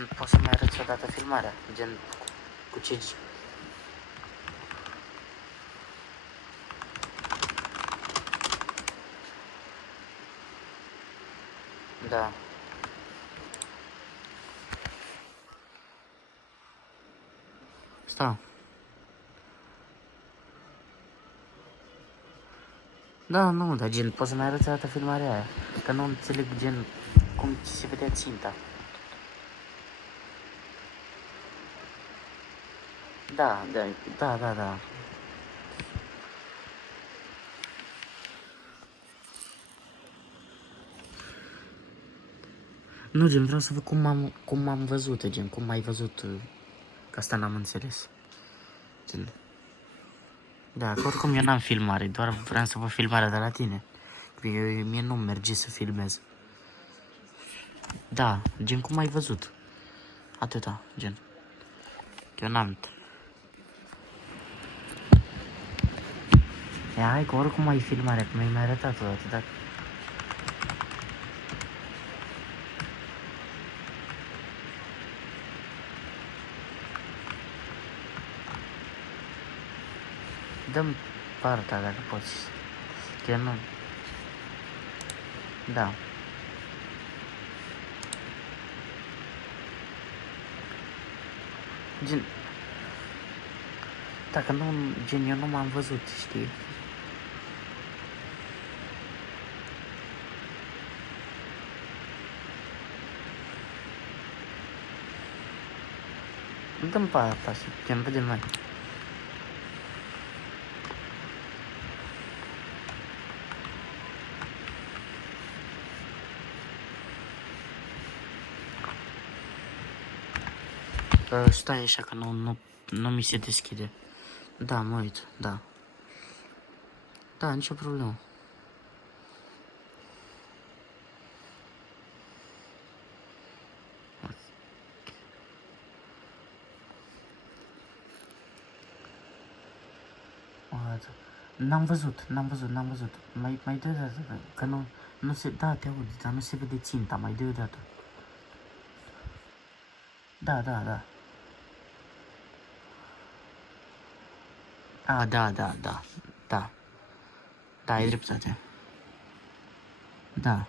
gen, poți să mai arăți odată filmarea, gen, cu ce... Da. Stau. Da, nu, dar gen, poți să mai arăți odată filmarea aia, că nu înțeleg, gen, cum se vedea ținta. Da, da. Nu, gen, vreau să văd cum am văzut, gen, cum ai văzut, că asta n-am înțeles. Gen. Da, că oricum eu n-am filmare, doar vreau să văd filmarea de la tine. Mie nu merge să filmez. Da, gen, cum ai văzut. Atâta, gen. Eu n-am... Ia, hai că oricum ai filmarea, că mi-ai mai arătat odată, dar... Dă-mi partea dacă poți. Că eu nu... Da. Gen... Dacă nu, gen, eu nu m-am văzut, știi? Dă-mi partea asta, gen, vedem mai. Stai așa că nu mi se deschide. Da, mă uit, da. Da, nicio problemă. N-am văzut. Mai dă o dată, că nu se... Da, te aud, dar nu se vede ținta, mai dă o dată. Da. Da. Da, ai dreptate. Da.